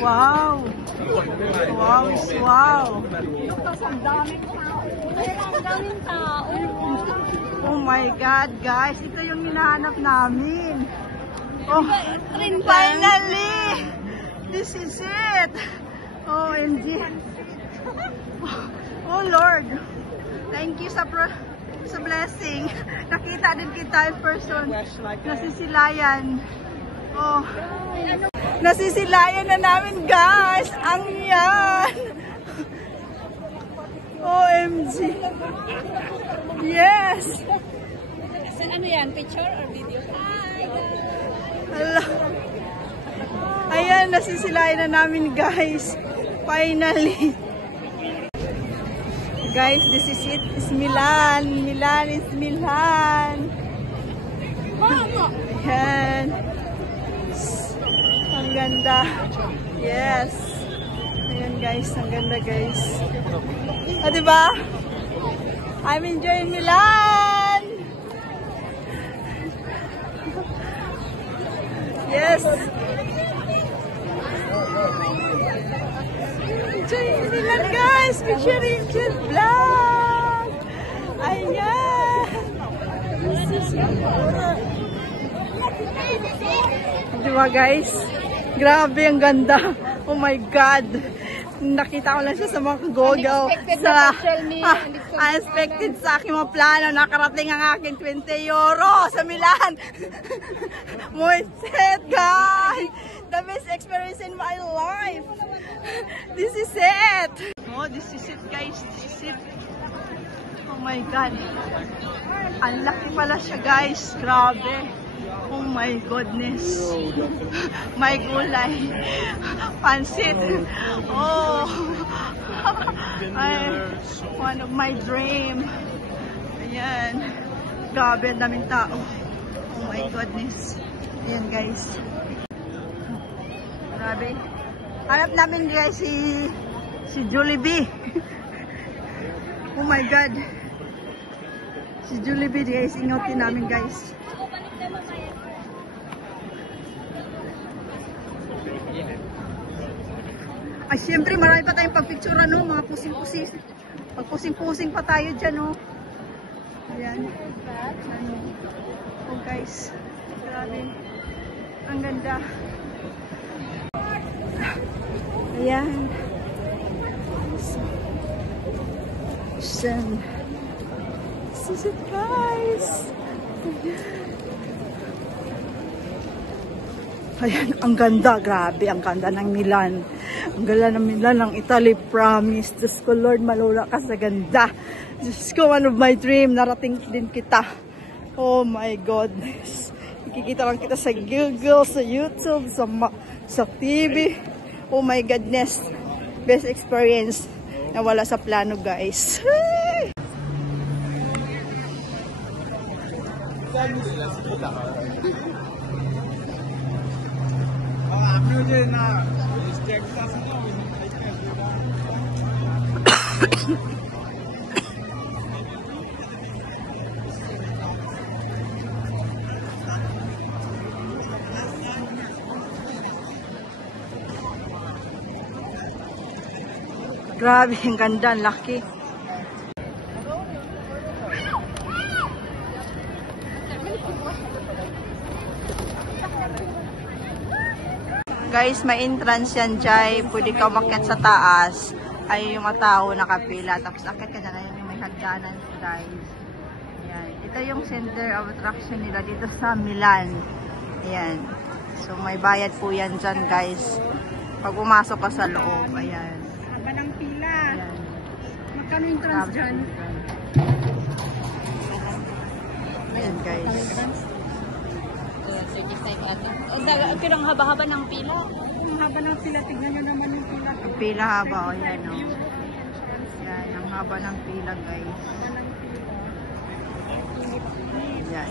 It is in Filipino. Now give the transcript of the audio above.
Wow! Wow is wow! Ang daming tao. Ang daming tao. Oh my God, guys! Ito yung hinahanap namin. Oh, finally! This is it! OMG! Oh Lord! Thank you sa blessing. Nakita din kita in person. Nasisilayan. Oh. Nasisilayan na namin, guys. Ang yan. OMG. Yes. Ano yan? Picture or video? Hala. Ayan, nasisilayan na namin, guys. Finally. Guys, this is it. It's Milan. Milan is Milan. Ayan. Ang ganda. Yes. Ayan, guys. Ang ganda, guys. Ah, diba? I'm enjoying Milan. Yes. Enjoying Milan, guys. Picture Angel Vlog. Ayan. Diba, guys? Grabe, ang ganda. Oh my God. Nakita ko lang siya sa mga Google. Unexpected sa aking mga plano. Nakarating ang aking 20 euro sa Milan. Moiset, guys. The best experience in my life. This is it. Oh, this is it, guys. This is it. Oh my God. Ang laki pala siya, guys. Grabe. Oh my goodness. My gulay. Pansit. Oh. Ay, one of my dream. Ayan. Grabe, ang daming tao. Oh my goodness. Ayan, guys. Grabe. Hanap namin, guys, si Jollibee. Oh my God. Si Jollibee, guys. Inotin namin, guys. Ay, siyempre, marami pa tayong pagpicture, no? Mga pusing-pusing. Pagpusing-pusing pa tayo dyan, no? Ayan. Ano? Oh, guys. Grabe. Ang ganda. Ayan. This is it, guys. Ayan, ang ganda. Grabe, ang ganda ng Milan. Ang ganda ng Milan, ng Italy. Promise. Diyos ko, Lord, malula ka sa ganda. Diyos ko, one of my dream. Narating din kita. Oh my goodness. Nakikita lang kita sa Google, sa YouTube, sa TV. Oh my goodness. Best experience na wala sa plano, guys. Grabe, ang ganda, ang laki. Guys, may entrance yan, Jai. Pwede ka umakyat sa taas. Ay yung mga tao nakapila. Tapos akit ka na yung may hagdanan, guys. Ayan. Ito yung center of attraction nila dito sa Milan. Ayan. So, may bayad po yan dyan, guys. Pag pumasok ka sa loob. Ayan. Haba ng pila. Ayan. Magkano entrance dyan? Ayan, guys. 35 ata. Ang haba-haba ng pila. Ang haba ng pila. Tignan nyo naman yung pila. Ang pila haba. O, yan, o. Yan, ang haba ng pila, guys. Yan.